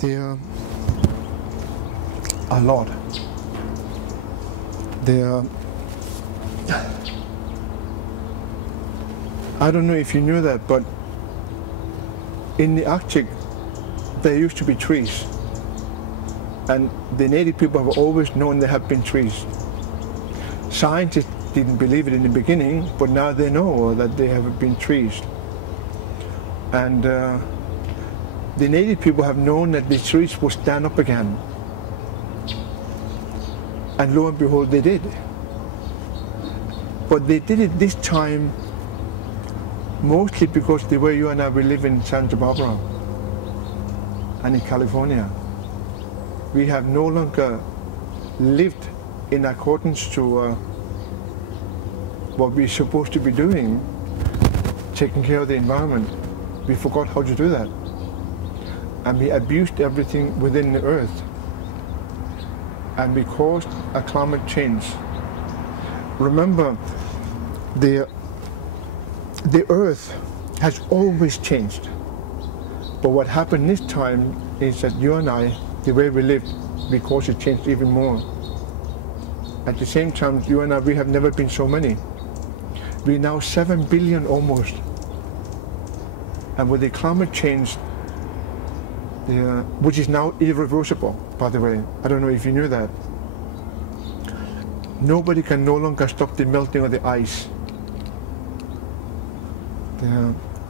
There are a lot. There, I don't know if you knew that, but in the Arctic there used to be trees, and the native people have always known there have been trees. Scientists didn't believe it in the beginning, but now they know that there have been trees. And the native people have known that the trees will stand up again. And lo and behold, they did. But they did it this time mostly because the way you and I will live in Santa Barbara and in California, we have no longer lived in accordance to what we're supposed to be doing, taking care of the environment. We forgot how to do that. And we abused everything within the earth. And we caused a climate change. Remember, the earth has always changed. But what happened this time is that you and I, the way we lived, we caused it changed even more. At the same time, you and I, we have never been so many. We're now 7 billion almost. And with the climate change, which is now irreversible, by the way, I don't know if you knew that. Nobody can no longer stop the melting of the ice.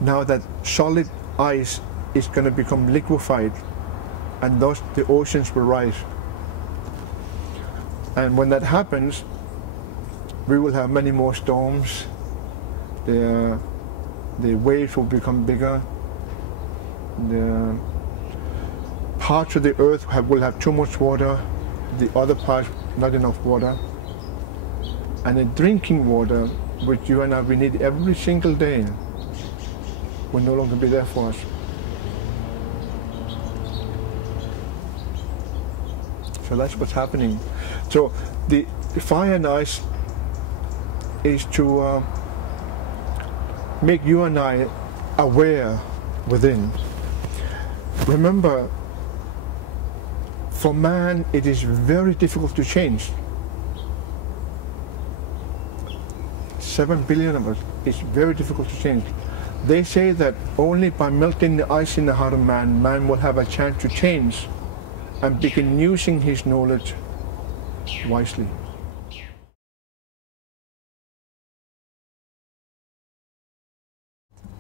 Now that solid ice is going to become liquefied, and thus the oceans will rise. And when that happens, we will have many more storms. The waves will become bigger. The parts of the earth will have too much water, the other parts not enough water. And the drinking water, which you and I we need every single day, will no longer be there for us. So that's what's happening. So the fire and ice is to make you and I aware within. Remember, for man it is very difficult to change. 7 billion of us, it's very difficult to change. They say that only by melting the ice in the heart of man, man will have a chance to change and begin using his knowledge wisely.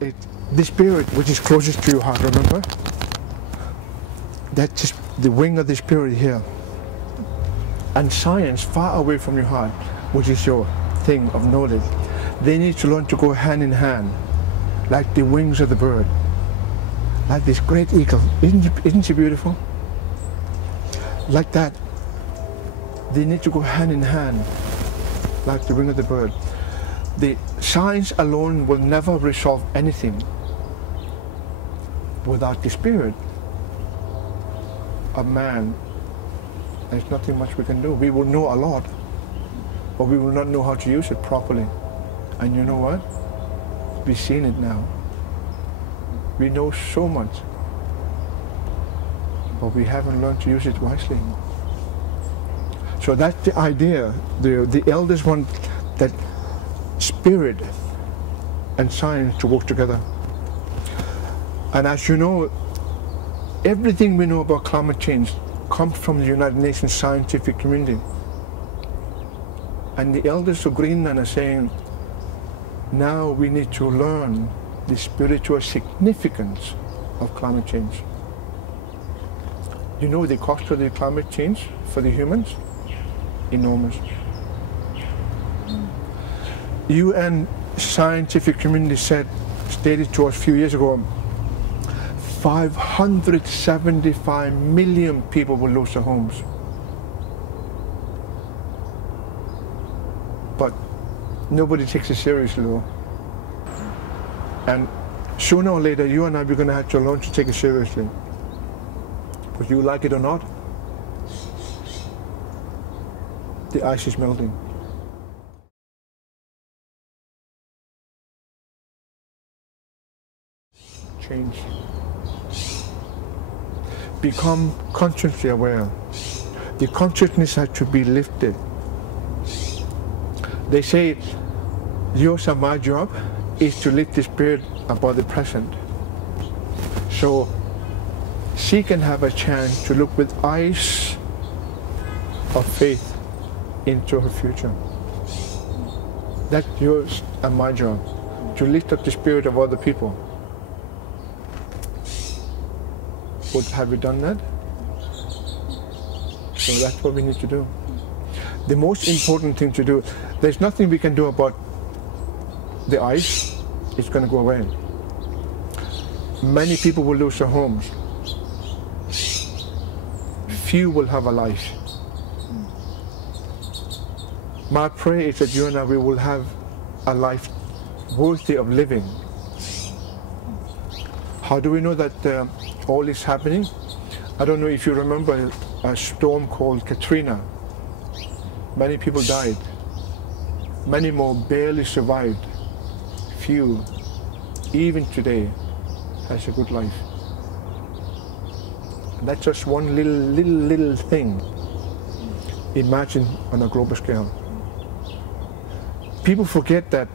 The spirit which is closest to your heart, remember? That's just the wing of the spirit here. And science far away from your heart, which is your thing of knowledge. They need to learn to go hand in hand, like the wings of the bird, like this great eagle. Isn't she beautiful? Like that. They need to go hand in hand, like the wing of the bird. The science alone will never resolve anything without the spirit of man. There's nothing much we can do. We will know a lot, but we will not know how to use it properly. And you know what? We've seen it now. We know so much, but we haven't learned to use it wisely. So that's the idea. The elders want that spirit and science to work together. And as you know, everything we know about climate change comes from the United Nations scientific community. And the elders of Greenland are saying, now we need to learn the spiritual significance of climate change. You know the cost of the climate change for the humans? Enormous. UN scientific community stated to us a few years ago, 575 million people will lose their homes. But nobody takes it seriously though. And sooner or later, you and I are going to have to learn to take it seriously. Whether you like it or not, the ice is melting. Change. become consciously aware. The consciousness has to be lifted. They say, yours and my job is to lift the spirit about the present. So she can have a chance to look with eyes of faith into her future. That's yours and my job, to lift up the spirit of other people. But have we done that? So that's what we need to do. The most important thing to do, there's nothing we can do about the ice. It's going to go away. Many people will lose their homes. Few will have a life. My prayer is that you and I, we will have a life worthy of living. How do we know that all is happening? I don't know if you remember a storm called Katrina. Many people died. Many more barely survived. Few, even today, has a good life. And that's just one little thing. Imagine on a global scale. People forget that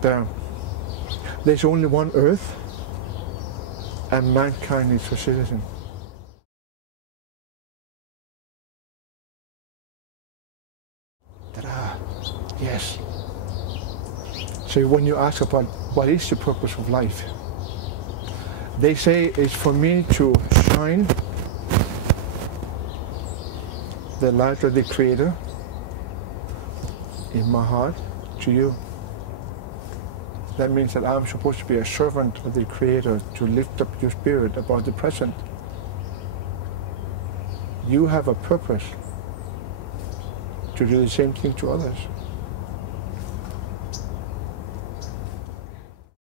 there's only one earth and mankind is a citizen. Ta-da! Yes. So when you ask about what is the purpose of life, they say it's for me to shine the light of the Creator in my heart to you. That means that I'm supposed to be a servant of the Creator to lift up your spirit about the present. You have a purpose to do the same thing to others.